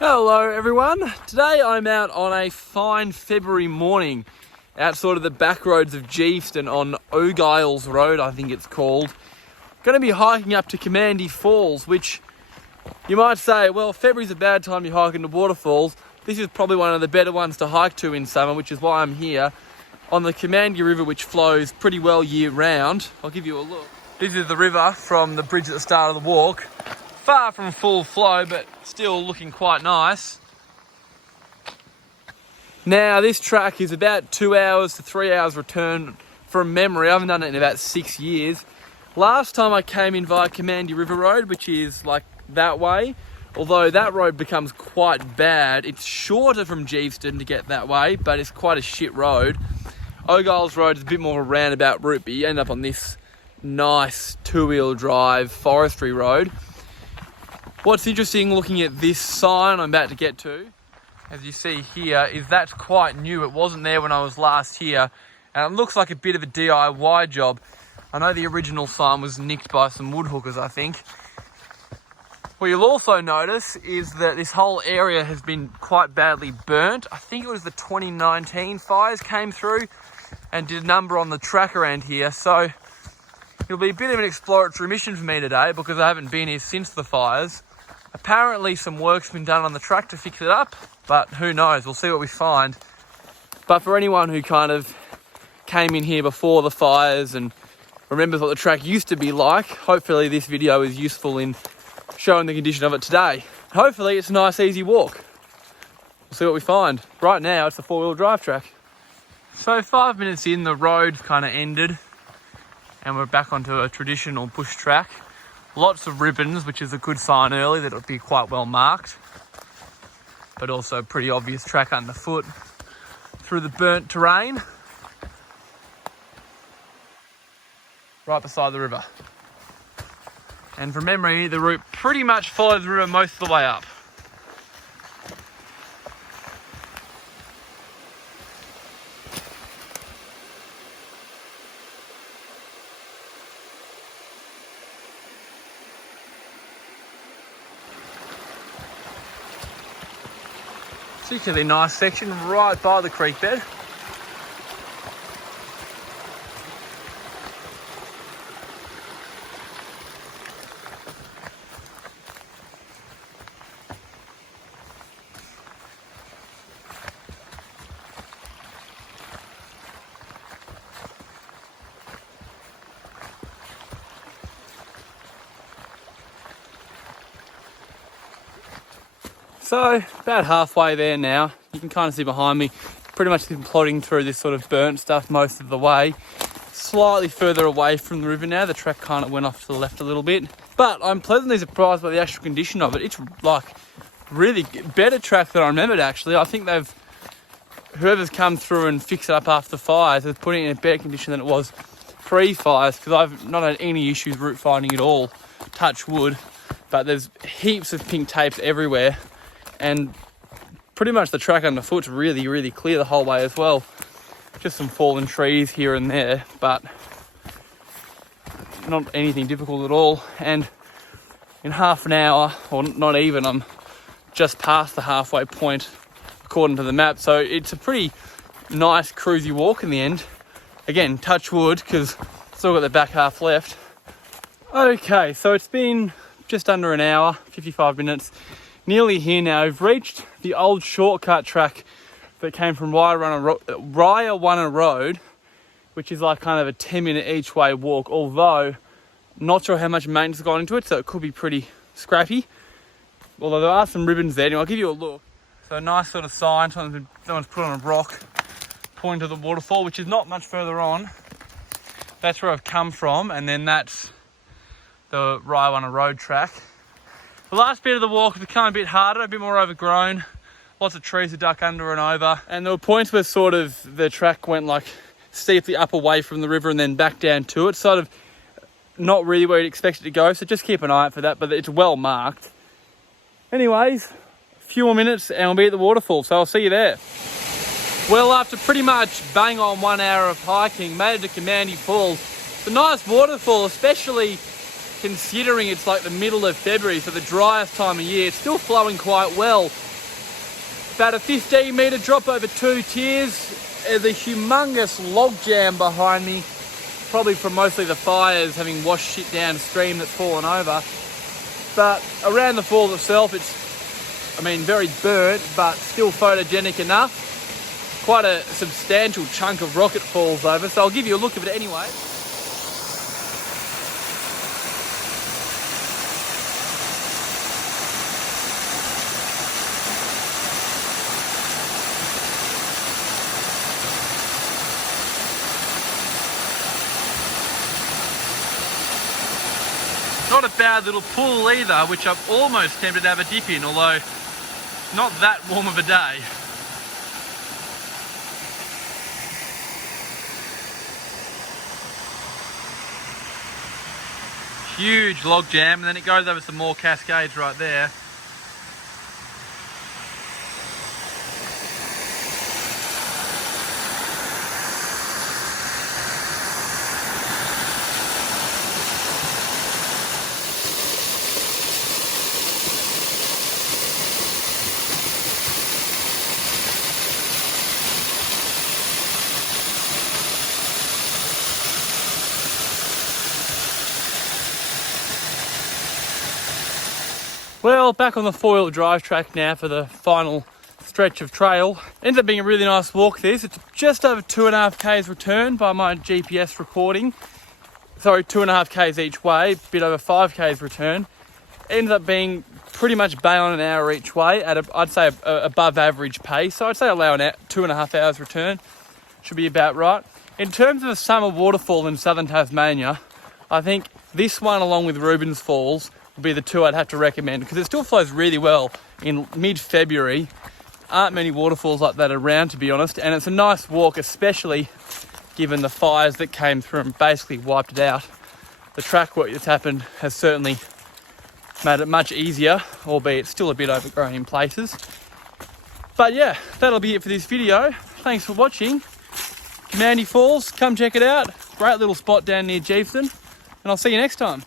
Hello everyone, today I'm out on a fine February morning out sort of the back roads of Geeveston on O'Giles Road, I think it's called. Going to be hiking up to Kermandie Falls, which you might say, well, February's a bad time to hike into waterfalls. This is probably one of the better ones to hike to in summer, which is why I'm here on the Kermandie River, which flows pretty well year round. I'll give you a look. This is the river from the bridge at the start of the walk. Far from full flow, but still looking quite nice. Now, this track is about 2 hours to 3 hours return from memory. I haven't done it in about 6 years. Last time I came in via Kermandie River Road, which is like that way. Although that road becomes quite bad. It's shorter from Geeveston to get that way, but it's quite a shit road. O'Giles Road is a bit more of a roundabout route, but you end up on this nice two-wheel drive forestry road. What's interesting looking at this sign I'm about to get to, as you see here, is that's quite new. It wasn't there when I was last here, and it looks like a bit of a DIY job. I know the original sign was nicked by some woodhookers, I think. What you'll also notice is that this whole area has been quite badly burnt. I think it was the 2019 fires came through and did a number on the track around here, so it'll be a bit of an exploratory mission for me today because I haven't been here since the fires. Apparently some work's been done on the track to fix it up, but who knows, we'll see what we find. But for anyone who kind of came in here before the fires and remembers what the track used to be like, hopefully this video is useful in showing the condition of it today. Hopefully it's a nice easy walk. We'll see what we find. Right now it's a four-wheel drive track. So 5 minutes in, the road kind of ended and we're back onto a traditional bush track. Lots of ribbons, which is a good sign early that it'll be quite well marked, but also a pretty obvious track underfoot through the burnt terrain right beside the river. And from memory, the route pretty much follows the river most of the way up. Particularly nice section right by the creek bed. So, about halfway there now. You can kind of see behind me, pretty much been plodding through this sort of burnt stuff most of the way. Slightly further away from the river now, the track kind of went off to the left a little bit. But I'm pleasantly surprised by the actual condition of it. It's like really better track than I remembered actually. I think whoever's come through and fixed it up after the fires has put it in a better condition than it was pre-fires, because I've not had any issues route finding at all, touch wood. But there's heaps of pink tapes everywhere. And pretty much the track underfoot's really, really clear the whole way as well. Just some fallen trees here and there, but not anything difficult at all. And in half an hour, or not even, I'm just past the halfway point according to the map. So it's a pretty nice cruisy walk in the end. Again, touch wood, because still got the back half left. Okay, so it's been just under an hour, 55 minutes. Nearly here now. We've reached the old shortcut track that came from Ryawanna Road, which is like kind of a 10-minute each way walk, although not sure how much maintenance has gone into it, so it could be pretty scrappy. Although there are some ribbons there, and I'll give you a look. So a nice sort of sign, someone's put on a rock, pointing to the waterfall, which is not much further on. That's where I've come from, and then that's the Ryawanna Road track. The last bit of the walk has become a bit harder, a bit more overgrown. Lots of trees to duck under and over. And there were points where sort of the track went like steeply up away from the river and then back down to it. Sort of not really where you'd expect it to go. So just keep an eye out for that, but it's well marked. Anyways, a few more minutes and we'll be at the waterfall. So I'll see you there. Well, after pretty much bang on 1 hour of hiking, made it to Kermandie Falls. It's a nice waterfall, especially considering it's like the middle of February, so the driest time of year. It's still flowing quite well. About a 15 metre drop over 2 tiers. There's a humongous log jam behind me, probably from mostly the fires having washed shit downstream that's fallen over. But around the falls itself, it's, I mean, very burnt, but still photogenic enough. Quite a substantial chunk of rocket falls over, so I'll give you a look at it anyway. Not a bad little pool either, which I'm almost tempted to have a dip in, although not that warm of a day. Huge log jam, and then it goes over some more cascades right there. Well, back on the 4-wheel drive track now for the final stretch of trail. Ends up being a really nice walk this. It's just over 2.5 k's return by my GPS recording. Sorry, 2.5 k's each way, a bit over 5 k's return. Ends up being pretty much bang on an hour each way at I'd say above average pace. So I'd say allow 2.5 hours return. Should be about right. In terms of a summer waterfall in Southern Tasmania, I think this one along with Rubens Falls would be the two I'd have to recommend, because it still flows really well in mid-February. Aren't many waterfalls like that around, to be honest, and it's a nice walk, especially given the fires that came through and basically wiped it out. The track work that's happened has certainly made it much easier, albeit still a bit overgrown in places. But yeah, that'll be it for this video. Thanks for watching. Kermandie Falls, come check it out. Great little spot down near Geeveston, and I'll see you next time.